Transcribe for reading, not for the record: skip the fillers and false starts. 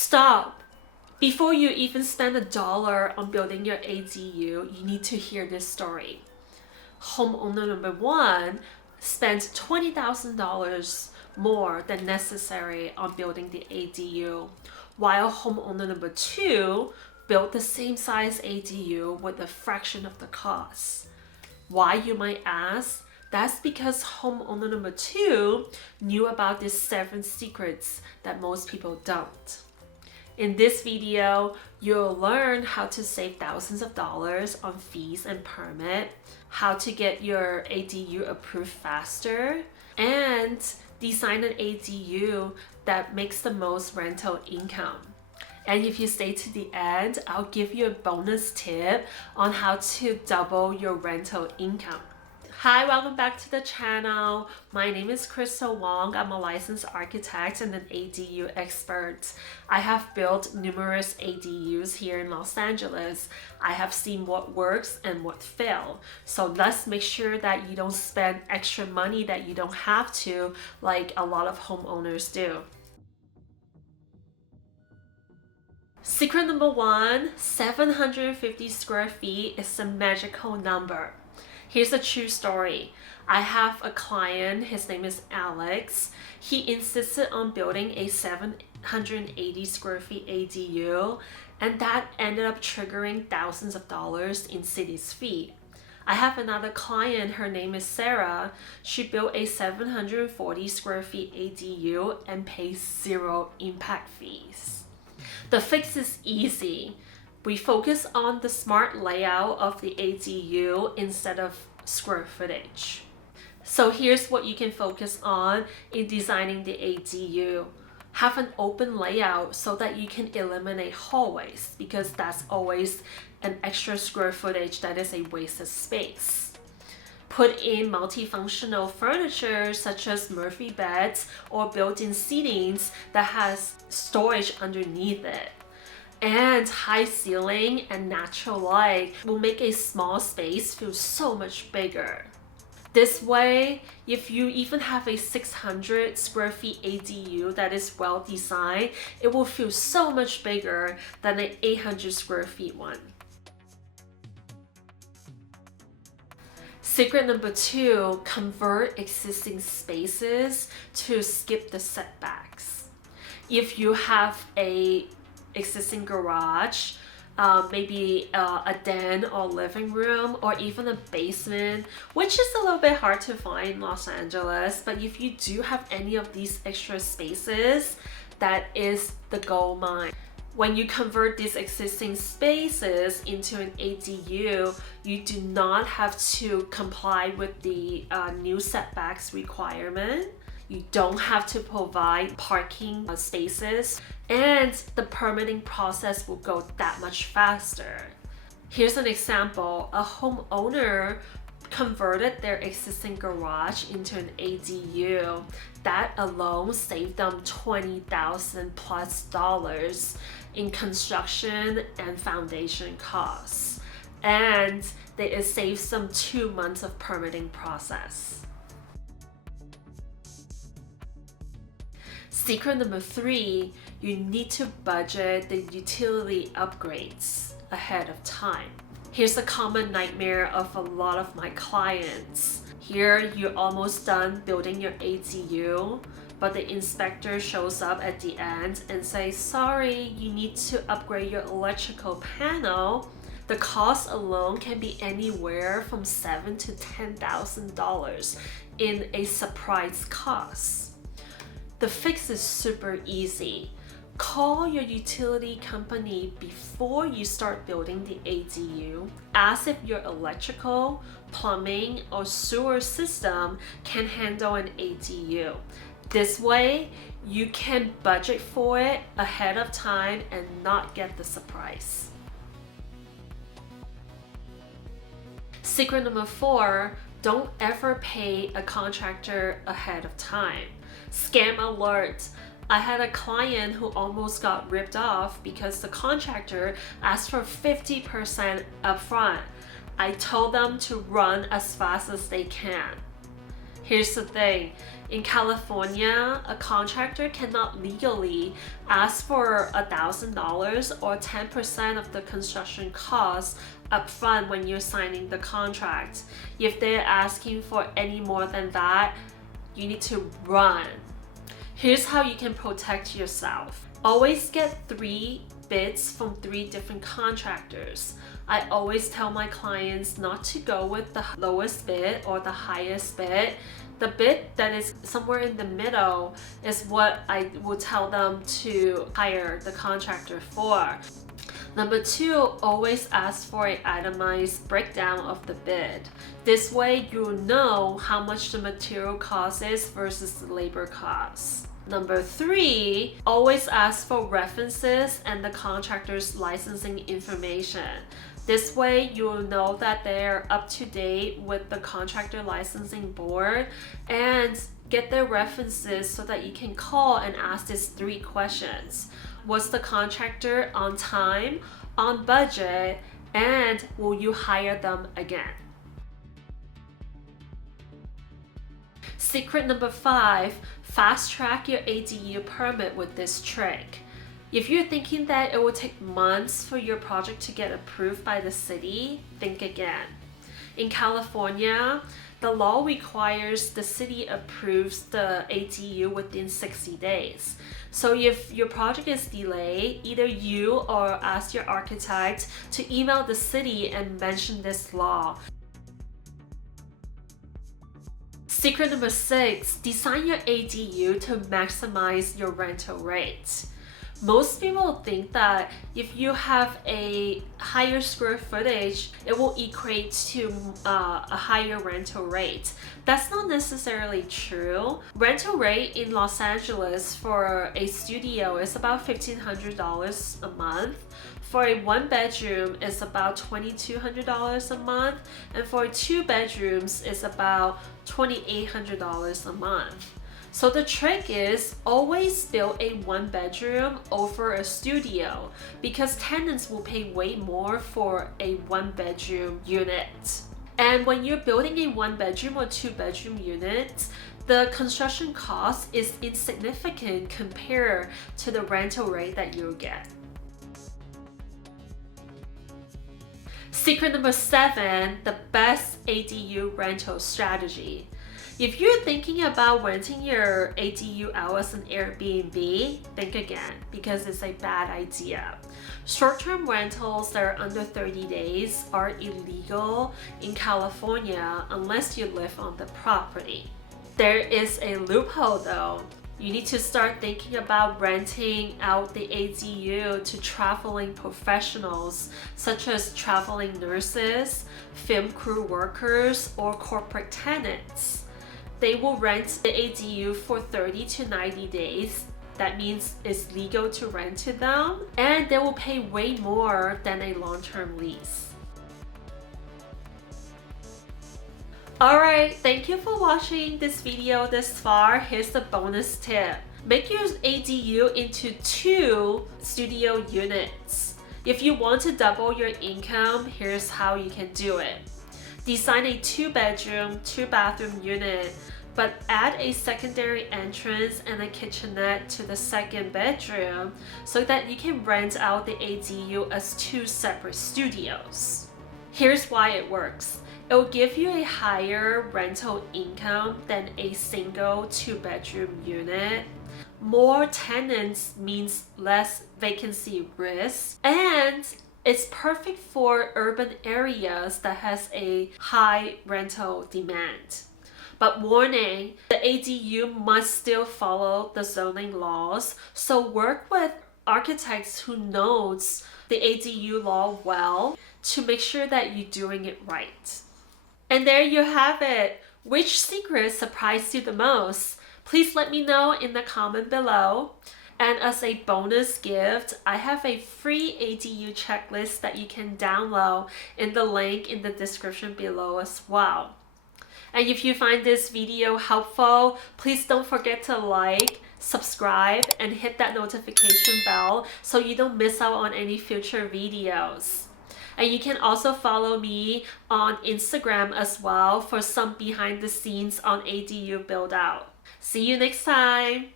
Stop! Before you even spend $1 on building your ADU, you need to hear this story. Homeowner number 1 spent $20,000 more than necessary on building the ADU, while homeowner number 2 built the same size ADU with a fraction of the cost. Why, you might ask? That's because homeowner number 2 knew about these 7 secrets that most people don't. In this video, you'll learn how to save thousands of dollars on fees and permit, how to get your ADU approved faster, and design an ADU that makes the most rental income. And if you stay to the end, I'll give you a bonus tip on how to double your rental income. Hi, welcome back to the channel. My name is Crystal Wong. I'm a licensed architect and an ADU expert. I have built numerous ADUs here in Los Angeles. I have seen what works and what fails. So let's make sure that you don't spend extra money that you don't have to, like a lot of homeowners do. Secret number 1, 750 square feet is a magical number. Here's a true story. I have a client, his name is Alex. He insisted on building a 780 square feet ADU, and that ended up triggering thousands of dollars in city's fee. I have another client, her name is Sarah. She built a 740 square feet ADU and pays 0 impact fees. The fix is easy. We focus on the smart layout of the ADU instead of square footage. So here's what you can focus on in designing the ADU. Have an open layout so that you can eliminate hallways, because that's always an extra square footage that is a wasted space. Put in multifunctional furniture such as Murphy beds or built-in seatings that has storage underneath it. And high ceiling and natural light will make a small space feel so much bigger. This way, if you even have a 600 square feet ADU that is well designed, it will feel so much bigger than an 800 square feet one. Secret number 2, convert existing spaces to skip the setbacks. If you have a existing garage, maybe a den or living room, or even a basement, which is a little bit hard to find in Los Angeles, but if you do have any of these extra spaces, that is the gold mine. When you convert these existing spaces into an ADU, you do not have to comply with the new setbacks requirement. You don't have to provide parking spaces, and the permitting process will go that much faster. Here's an example. A homeowner converted their existing garage into an ADU. That alone saved them $20,000 plus in construction and foundation costs. And it saves them 2 months of permitting process. Secret number 3, you need to budget the utility upgrades ahead of time. Here's a common nightmare of a lot of my clients. Here, you're almost done building your ADU, but the inspector shows up at the end and says, sorry, you need to upgrade your electrical panel. The cost alone can be anywhere from $7,000 to $10,000 in a surprise cost. The fix is super easy. Call your utility company before you start building the ADU. Ask if your electrical, plumbing, or sewer system can handle an ADU. This way, you can budget for it ahead of time and not get the surprise. Secret number 4, don't ever pay a contractor ahead of time. Scam alert! I had a client who almost got ripped off because the contractor asked for 50% upfront. I told them to run as fast as they can. Here's the thing. In California, a contractor cannot legally ask for $1,000 or 10% of the construction costs upfront when you're signing the contract. If they're asking for any more than that, you need to run. Here's how you can protect yourself. Always get 3 bids from 3 different contractors. I always tell my clients not to go with the lowest bid or the highest bid. The bid that is somewhere in the middle is what I will tell them to hire the contractor for. Number 2, always ask for an itemized breakdown of the bid. This way you'll know how much the material cost is versus the labor costs. Number 3, always ask for references and the contractor's licensing information. This way you'll know that they're up to date with the contractor licensing board, and get their references so that you can call and ask these 3 questions. Was the contractor on time, on budget, and will you hire them again? Secret number 5, fast track your ADU permit with this trick. If you're thinking that it will take months for your project to get approved by the city, think again. In California, the law requires the city approves the ADU within 60 days. So if your project is delayed, either you or ask your architect to email the city and mention this law. Secret number 6, design your ADU to maximize your rental rate. Most people think that if you have a higher square footage, it will equate to a higher rental rate. That's not necessarily true. Rental rate in Los Angeles for a studio is about $1,500 a month. For a 1-bedroom, it's about $2,200 a month, and for 2 bedrooms, it's about $2,800 a month. So the trick is always build a 1-bedroom over a studio, because tenants will pay way more for a 1-bedroom unit. And when you're building a 1-bedroom or 2-bedroom unit, the construction cost is insignificant compared to the rental rate that you'll get. Secret number 7, the best ADU rental strategy. If you're thinking about renting your ADU out as an Airbnb, think again, because it's a bad idea. Short-term rentals that are under 30 days are illegal in California unless you live on the property. There is a loophole though. You need to start thinking about renting out the ADU to traveling professionals, such as traveling nurses, film crew workers, or corporate tenants. They will rent the ADU for 30 to 90 days. That means it's legal to rent to them, and they will pay way more than a long-term lease. Alright, thank you for watching this video this far. Here's the bonus tip. Make your ADU into 2 studio units. If you want to double your income, here's how you can do it. Design a 2-bedroom, 2-bathroom unit, but add a secondary entrance and a kitchenette to the 2nd bedroom so that you can rent out the ADU as 2 separate studios. Here's why it works. It will give you a higher rental income than a single 2-bedroom unit. More tenants means less vacancy risk, and it's perfect for urban areas that has a high rental demand. But warning, the ADU must still follow the zoning laws, so work with architects who knows the ADU law well to make sure that you're doing it right. And there you have it. Which secret surprised you the most? Please let me know in the comment below. And as a bonus gift, I have a free ADU checklist that you can download in the link in the description below as well. And if you find this video helpful, please don't forget to like, subscribe, and hit that notification bell so you don't miss out on any future videos. And you can also follow me on Instagram as well for some behind the scenes on ADU build out. See you next time.